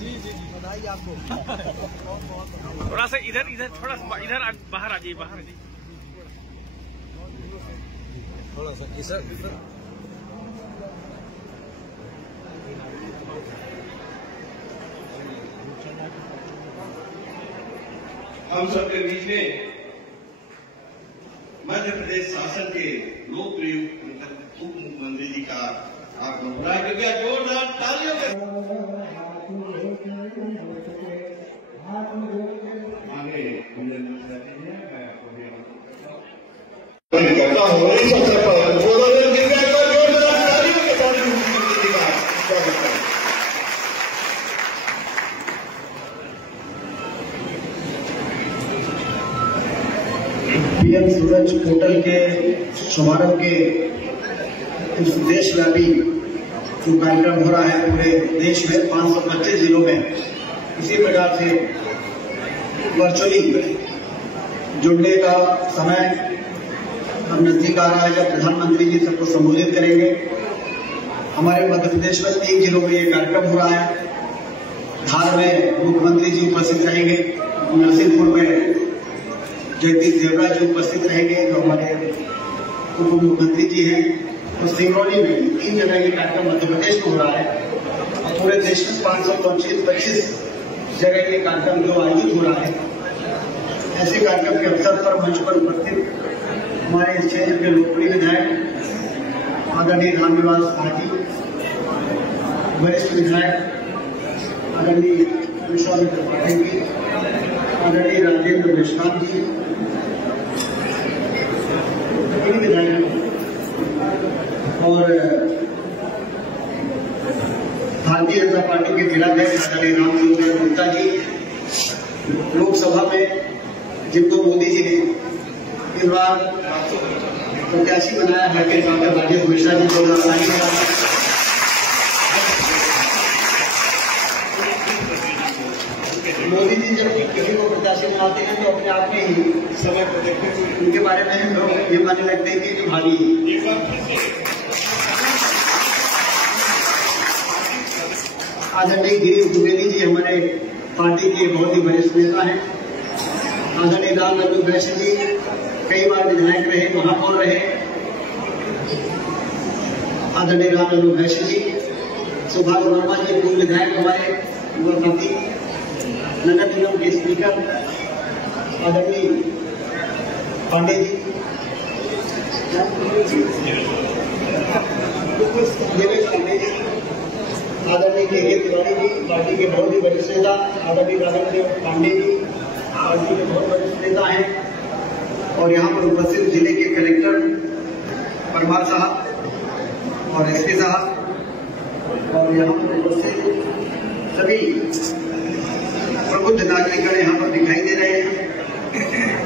जी जी बधाई आपको। थोड़ा सा इधर थोड़ा इधर बाहर आ जाइए, बाहर आ जाइए थोड़ा सा इधर। हम सबके बीच में मध्य प्रदेश शासन के लोकप्रिय उप मुख्यमंत्री जी का आगमन हो रहा है। कृपया जोरदार तालियों के करता हूँ। इस अवसर पर जोरदार तालियों के साथ मुख्यमंत्री जी का स्वागत करें। पीएम सूरज पोर्टल के शुभारंभ के देशव्यापी जो कार्यक्रम हो रहा है पूरे देश में 525 जिलों में, इसी प्रकार से वर्चुअली जुड़ने का समय अब नजदीक आ रहा है जब प्रधानमंत्री जी सबको संबोधित करेंगे। हमारे मध्य प्रदेश में 3 जिलों में ये कार्यक्रम हो रहा है। धार में मुख्यमंत्री जी उपस्थित रहेंगे, नरसिंहपुर में जगदीश देवराज जी उपस्थित रहेंगे जो हमारे उप मुख्यमंत्री जी हैं, और सिंगरौली में 3 जगह ये कार्यक्रम मध्य प्रदेश में हो रहा है। और पूरे देश में 525 जगह ये कार्यक्रम जो आयोजित हो रहा है। ऐसे कार्यक्रम के अवसर पर मंच पर उपस्थित हमारे इस क्षेत्र के लोकप्रिय विधायक आदरणीय रामनिवास भाटी, वरिष्ठ विधायक आदरणीय विश्वामित्र पाठक जी, आदरणीय राजेंद्र मेश्राम जी, विधायक और भारतीय जनता पार्टी के जिलाध्यक्ष आदरणीय रामचंद्र गुप्ता जी, लोकसभा में जिनको मोदी जी ने इस बार प्रत्याशी बनाया है के डॉक्टर राजेश मिश्रा जी को मोदी जी जब किसी को प्रत्याशी बनाते हैं तो अपने आप में ही समय को देखते हुए उनके बारे में लोग ये मानने लगते हैं कि भारी आदरणीय गिरीश द्विवेदी जी हमारे पार्टी के बहुत ही वरिष्ठ नेता हैं। आदरणीय राम लल्लू वैश्य जी कई बार विधायक रहे, महापौर रहे। आदरणीय राम लल्लू वैश्य जी, सुभाष वर्मा जी पूर्व विधायक हमारे युवापति, नगर निगम के स्पीकर आदरणीय पांडे जी, देवेश पांडे जी, आदरणीय के तिवारी जी, पार्टी के बहुत ही वरिष्ठ नेता, आदरणीय राजेंद्र पांडे जी पार्टी के बहुत वरिष्ठ नेता हैं। और यहाँ पर उपस्थित जिले के कलेक्टर परमार साहब और एसपी साहब, और यहाँ पर उपस्थित सभी प्रबुद्ध नागरिकगण यहाँ पर दिखाई दे रहे हैं,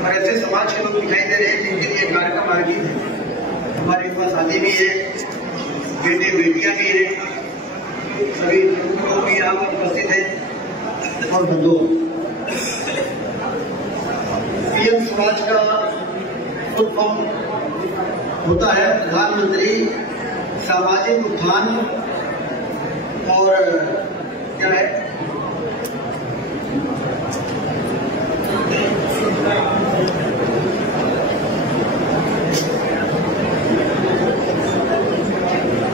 और ऐसे समाज के लोग दिखाई दे रहे हैं जिनके लिए कार्यक्रम आयोजित है। हमारे पास शादी भी है, बेटे बेटियां भी हैं, सभी लोग भी यहाँ पर उपस्थित हैं। और बंधु पीएम स्वराज का फुल फॉर्म होता है प्रधानमंत्री सामाजिक उत्थान और क्या है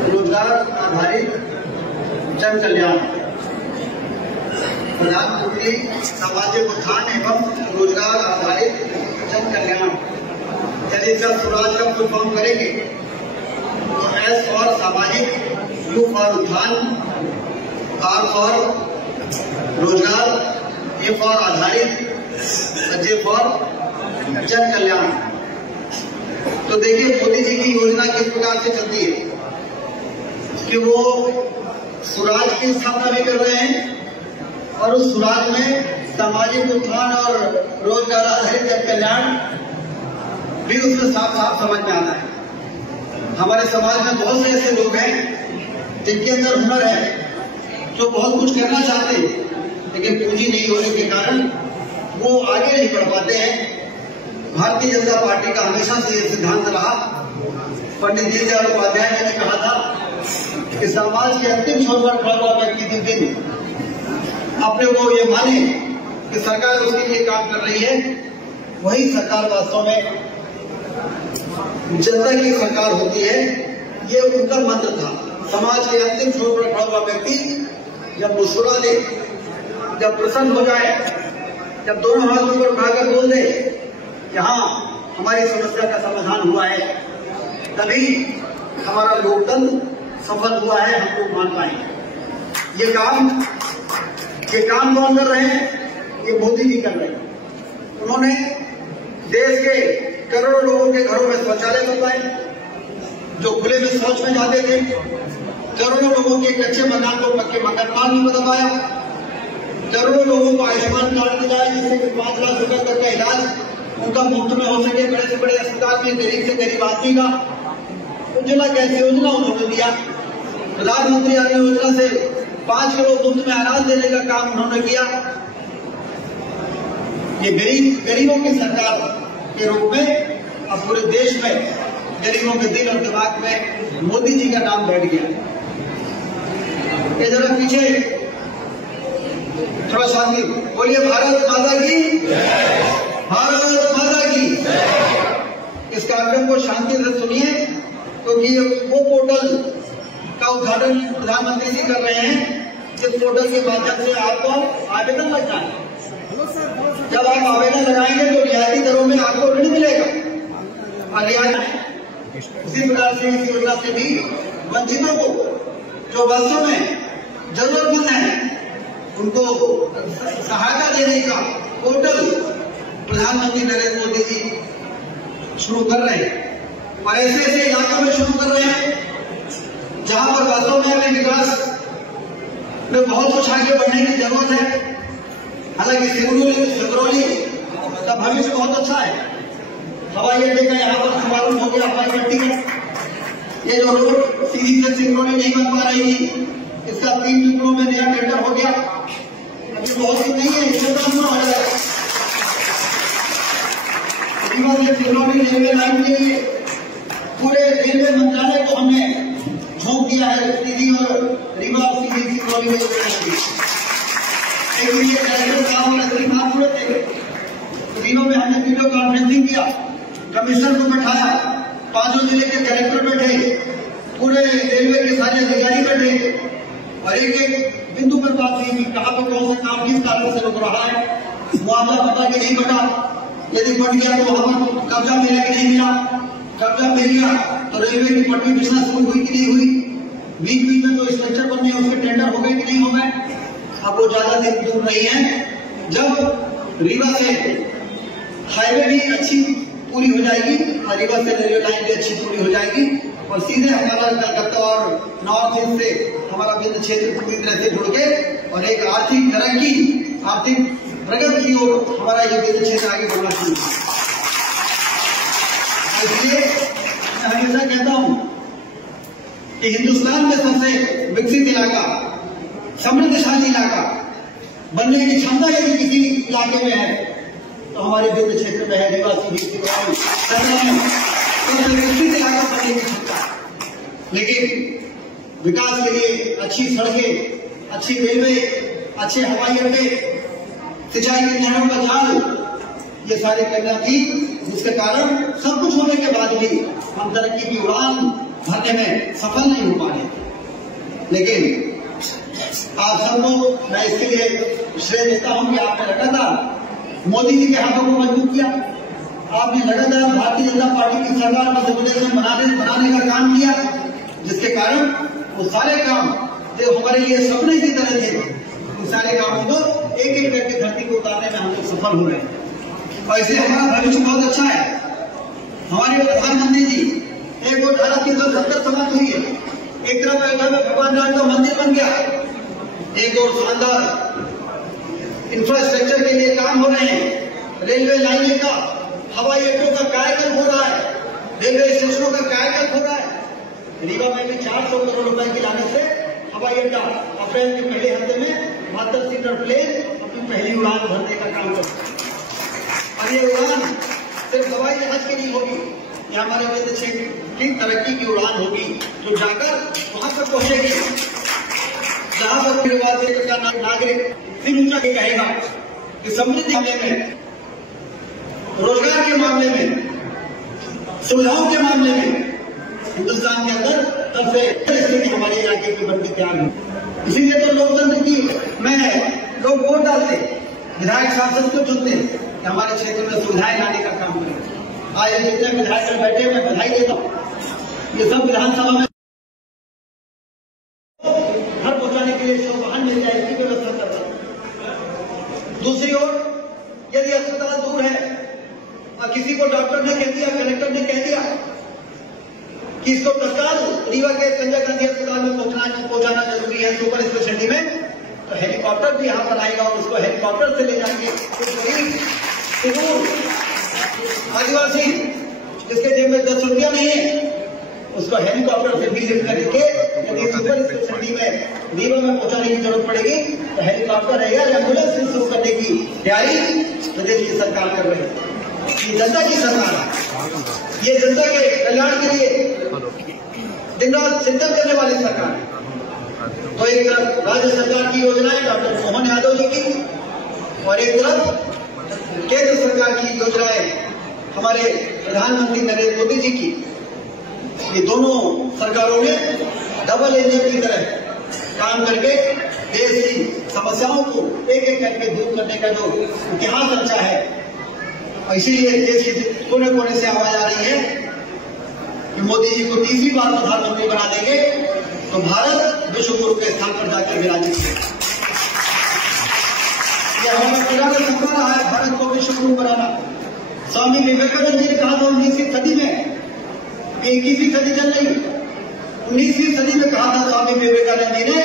रोजगार आधारित जन कल्याण, प्रधानमंत्री सामाजिक उत्थान एवं रोजगार आधारित जन कल्याण। यदि सब स्वराज का फुल फॉर्म करेंगे तो एस फॉर सामाजिक, यू फॉर उत्थान, आर फॉर रोजगार, ए फॉर आधारित, जे फॉर जन कल्याण। तो देखिए मोदी जी की योजना किस प्रकार से चलती है कि वो स्वराज की स्थापना भी कर रहे हैं और उस स्वराज में सामाजिक उत्थान और रोजगार आधारित जन कल्याण भी उसमें साफ साफ समझ में आता है। हमारे समाज में बहुत से ऐसे लोग हैं जिनके अंदर हुनर है, जो बहुत कुछ करना चाहते हैं, लेकिन पूंजी होने के कारण वो आगे नहीं बढ़ पाते हैं। भारतीय जनता पार्टी का हमेशा से ये सिद्धांत रहा। पंडित दीनदयाल उपाध्याय ने कहा था कि समाज के अंतिम छोर पर खड़ा हुआ व्यक्ति जिस दिन अपने को ये माने कि सरकार उसके लिए काम कर रही है, वही सरकार वास्तव में जनता की सरकार होती है। ये उनका मंत्र था। समाज के अंतिम छोर पर खड़ा हुआ व्यक्ति जब मुस्कुरा दे, जब प्रसन्न हो जाए, जब दोनों हाथ ऊपर उठाकर बोल दे कि हाँ हमारी समस्या का समाधान हुआ है, तभी हमारा लोकतंत्र सफल हुआ है, हम लोग मान पाएंगे। ये काम कौन कर रहे हैं? ये मोदी जी कर रहे हैं। उन्होंने देश के करोड़ों लोगों के घरों में शौचालय बनवाए जो खुले में शौच में जाते थे। करोड़ों लोगों के कच्चे मकान को पक्के मकान में बनवाया। करोड़ों लोगों को आयुष्मान कार्ड दिलाया जिससे कि 5 लाख रुपए तक का इलाज उनका मुफ्त में हो सके। बड़े से बड़े अस्पताल में गरीब से गरीब आदमी का उज्ज्वला गैस योजना उन्होंने दिया। प्रधानमंत्री आवास योजना से 5 किलो मुफ्त में अनाज देने का काम उन्होंने किया। ये गरीबों की सरकार के रूप में अब पूरे देश में गरीबों के दिल और दिमाग में मोदी जी का नाम बैठ गया। जरा पीछे थोड़ा शांति बोलिए। भारत माता की, भारत माता की। इस कार्यक्रम को शांति से सुनिए क्योंकि वो पोर्टल का उद्घाटन प्रधानमंत्री जी कर रहे हैं जिस पोर्टल के माध्यम से आपको आवेदन लगना है। जब आप आवेदन लगाएंगे तो रियायती दरों में आपको ऋण मिलेगा और रियायत इसी प्रकार से इस योजना से भी वंचितों को जो वास्तव में जरूरतमंद है उनको सहायता देने का पोर्टल प्रधानमंत्री नरेंद्र मोदी जी शुरू कर रहे हैं। और ऐसे ऐसे इलाकों में शुरू कर रहे हैं जहां पर वास्तव में हमें विकास में बहुत कुछ आगे बढ़ने की जरूरत है। हालांकि सिंगरौली का भविष्य बहुत अच्छा है। हवाई अड्डे का यहाँ पर शुभारंभ हो गया हवाई पट्टी का। ये जो रोड सीधी से सिंगरौली नहीं बन पा रही थी, इसका 3 टुकड़ों में नया टेंडर हो गया। अभी बहुत ही नहीं है, इसमें तो हो जाएगा। सिंगरौली रेलवे लाइन के लिए पूरे रेलवे मंत्रालय को हमने झोंक दिया है। सीधी और रीवा सीधी सिंगरौली में दिनों में हमने वीडियो कॉन्फ्रेंसिंग किया, कमिश्नर को बैठाया, 5 जिले के कलेक्टर बैठे, पूरे रेलवे के सारे अधिकारी बैठे और एक एक बिंदु पर बात हुई कि कहां पर कौन सा काम किस कारण से रुक रहा है, मुआवजा बता के नहीं बटा, यदि बढ़ गया तो वहां पर कब्जा मिला कि नहीं मिला, कब्जा मिल गया तो रेलवे की पटरी बिछना शुरू हुई कि नहीं हुई, बीच बीच में जो स्ट्रक्चर बनने उसके टेंडर हो गए कि नहीं हो गए। अब वो ज्यादा दिन दूर नहीं है जब रीवा से हाईवे भी अच्छी पूरी हो जाएगी और रीवा से रेलवे लाइन भी अच्छी पूरी हो जाएगी और सीधे हमारा कलकत्ता और नॉर्थ ईस्ट से हमारा विंध्य क्षेत्र पूरी तरह से जुड़ के और एक आर्थिक तरक्की, आर्थिक प्रगति की ओर हमारा ये विंध्य क्षेत्र आगे बढ़ना शुरू होगा। इसलिए मैं हमेशा कहता हूं कि हिंदुस्तान में सबसे विकसित इलाका, समृद्धशाली इलाका बनने की क्षमता यदि किसी इलाके में है तो हमारे विंध्य क्षेत्र में है। रीवा सबसे विकसित इलाका बनने की क्षमता है। लेकिन विकास के लिए अच्छी सड़कें, अच्छी रेलवे, अच्छे हवाई अड्डे, सिंचाई के नहरों का जाल, ये सारी करना थी जिसके कारण सब कुछ होने के बाद भी हम तरक्की की उड़ान भरने में सफल नहीं हो पाए। लेकिन आप सबको मैं इसके लिए श्रेय देता हूं कि आपने लगातार मोदी जी के हाथों को मजबूत किया। आपने लगातार भारतीय जनता पार्टी की सरकार मध्य प्रदेश में बनाने का काम किया, जिसके कारण वो सारे काम जो हमारे लिए सपने की तरह थे, उन सारे कामों को एक एक करके धरती को उतारने में हम लोग सफल हो रहे हैं। और इसलिए हमारा भविष्य बहुत अच्छा है। हमारे प्रधानमंत्री जी एक और धारा 370 समाप्त हुई है। एक तरफ अयोध्या में भगवान राम का मंदिर बन गया, एक और शानदार इंफ्रास्ट्रक्चर के लिए काम हो रहे हैं। रेलवे लाइनें का, हवाई अड्डों का कायाकल्प हो रहा है, रेलवे स्टेशनों का कायाकल्प हो रहा है। रीवा में भी 400 करोड़ रुपए की लागत से हवाई अड्डा अप्रैल के पहले हफ्ते में 72 सीटर प्लेन अपनी पहली उड़ान भरने का काम करें। और ये उड़ान सिर्फ हवाई जहाज की नहीं होगी, ये हमारे अवैध क्षेत्र की तरक्की की उड़ान होगी, जो जाकर वहां तक पहुंचेगी जहां पर नागरिक फिर ऊंचा के कहेगा कि समृद्धि मामले में, रोजगार के मामले में, सुविधाओं के मामले में हिंदुस्तान के अंदर तब से स्थिति हमारे इलाके की बनकर तैयार है। इसीलिए तो लोकतंत्र की में लोग वोट डालते, विधायक सांसद को चुनते कि हमारे क्षेत्र में सुविधाएं लाने का काम करें। आज जितने विधायक बैठे हुए बधाई देता हूँ, ये सब विधानसभा में घर पहुंचाने के लिए वाहन मिल जाए इसकी व्यवस्था कर रहे हैं। दूसरी ओर यदि अस्पताल दूर है और किसी को डॉक्टर ने कह दिया, कलेक्टर ने कह दिया कि इसको तत्काल रीवा के संजय गांधी अस्पताल में पहुंचाना जरूरी है सुपर स्पेशलिटी में, तो हेलीकॉप्टर भी यहाँ पर आएगा और उसको हेलीकॉप्टर से ले जाएंगे। आदिवासी जिसके जेब में 10 रुपया नहीं है उसको हेलीकॉप्टर से विजिट करके यदि सुपर स्पेशलिटी में रीवा में पहुंचाने की जरूरत पड़ेगी तो हेलीकॉप्टर रहेगा, एम्बुलेंस से शुरू करने की तैयारी प्रदेश की सरकार कर रही है। ये जनता की सरकार है, ये जनता के कल्याण के लिए दिन रात चिंतन करने वाली सरकार है। तो एक तरफ राज्य सरकार की योजनाएं डॉक्टर मोहन यादव जी की और एक तरफ केंद्र सरकार की योजनाएं हमारे प्रधानमंत्री नरेंद्र मोदी जी की। ये दोनों सरकारों ने डबल इंजन की तरह काम करके देश की समस्याओं को एक एक करके दूर करने का जो इतिहास रचा है, और इसीलिए देश के कोने कोने से आवाज आ रही है कि मोदी जी को तीसरी बार प्रधानमंत्री बना देंगे तो भारत विश्व गुरु के स्थान पर जाकर विराजित है। यह हमारा पुराना सपना रहा है, भारत को विश्व गुरु बनाना। स्वामी विवेकानंद जी ने कहा था 19वीं सदी में, 21वीं सदी चल रही, 19वीं सदी में कहा था स्वामी विवेकानंद जी ने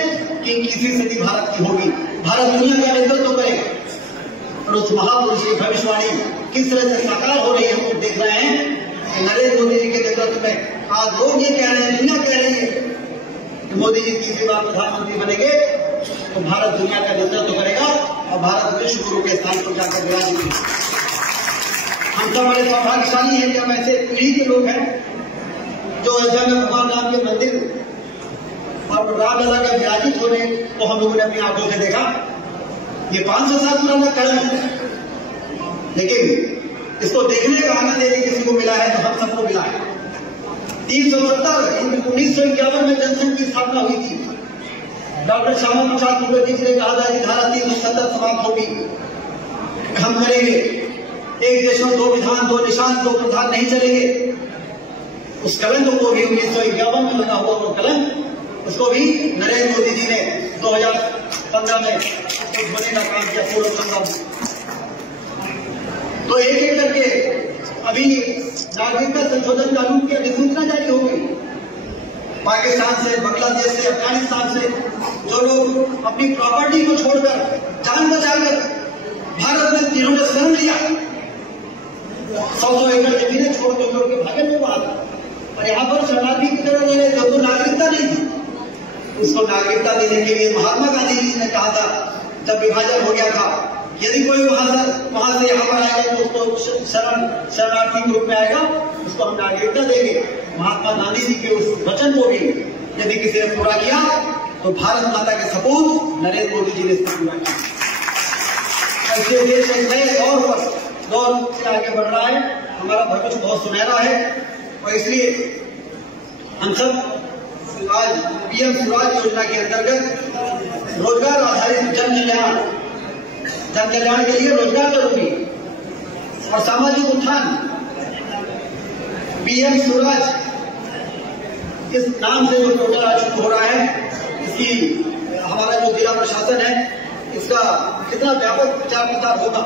कि 21वीं सदी भारत की होगी, भारत दुनिया का नेतृत्व करेगा। और उस महापुरुष की भविष्यवाणी किस तरह से साकार हो रही है हम देख रहे हैं कि नरेंद्र मोदी जी के नेतृत्व में आज लोग ये कह रहे हैं, दुनिया कह रही है कि मोदी जी तीसरी बार प्रधानमंत्री बनेंगे तो भारत दुनिया का नेतृत्व करेगा और भारत विश्व गुरु के स्थान पर जाकर विराजित है। हम सब बड़े सौभाग्यशाली हैं कि हम ऐसे पीढ़ी के लोग हैं जो अयोध्या में भगवान राम के मंदिर और रामलला के विराजित होने को हम लोगों ने अपनी आंखों से देखा। ये 500 साल पुराना कलम है, लेकिन इसको देखने का आनंद यदि किसी को मिला है तो हम सबको मिला है। 1951 में जनसंघ की स्थापना हुई थी। डॉक्टर श्यामा प्रसाद मुखर्जी जी ने कहा था कि धारा 370 समाप्त होगी, हम करेंगे एक देश में 2 विधान 2 निशान 2 प्रधान नहीं चलेंगे। उस कलंक को भी 1951 में लगा हुआ वो कलंक, उसको भी नरेंद्र मोदी जी ने 2015 में एक होने का काम किया पूर्ण संभव। तो एक एक करके अभी नागरिकता संशोधन कानून की अधिसूचना जारी हो गई। पाकिस्तान से, बांग्लादेश से, अफगानिस्तान से जो लोग अपनी प्रॉपर्टी को छोड़कर जान बचाकर भारत में जिन्होंने शरण लिया, 100 एकड़ जमीनें छोड़ के भागे लोग और यहाँ पर शरणार्थी की तरह रहे, जब नागरिकता नहीं थी, उसको नागरिकता देने के लिए महात्मा गांधी जी ने कहा था, जब विभाजन हो गया था, यदि कोई वहां से यहाँ पर आएगा तो उसको शरणार्थी के रूप में आएगा, उसको हम नागरिकता देंगे। महात्मा गांधी जी के उस वचन को भी यदि किसी ने पूरा किया तो भारत माता के सपूत नरेंद्र मोदी जी ने इसको पूरा किया। इसलिए देश एक नए दौर से आगे बढ़ रहा है, हमारा भविष्य बहुत सुनहरा है और इसलिए हम सब आज पीएम स्वराज योजना के अंतर्गत रोजगार आधारित जन कल्याण के लिए रोजगार जरूरी और सामाजिक उत्थान, पीएम स्वराज इस नाम से जो पोर्टल आज शुरू हो रहा है, इसकी हमारा जो जिला प्रशासन है इसका कितना व्यापक प्रचार प्रसार होगा,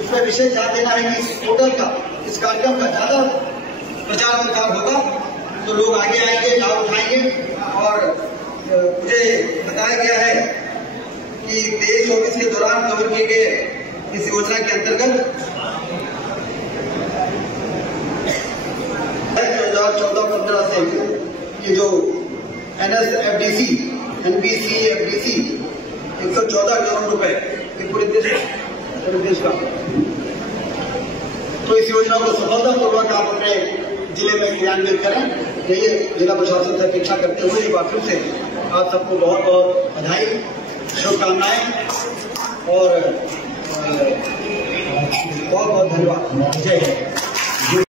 इसमें विशेष ध्यान देना है कि इस पोर्टल का, इस कार्यक्रम का ज्यादा प्रचार प्रसार होगा तो लोग आगे आएंगे, लाभ उठाएंगे। और मुझे बताया गया है कि 23-24 के दौरान कवर किए गए इस योजना के अंतर्गत 2014-15 से ये जो NBCFDC 114 करोड़ रुपए पूरे देश पूरे देश का। तो इस योजना को सफलतापूर्वक आप अपने जिले में क्रियान्वित करें, यही जिला प्रशासन से अपेक्षा करते हुए एक बार फिर से आप सबको बहुत बहुत बधाई, शुभकामनाएं और बहुत बहुत धन्यवाद। जय हिंद।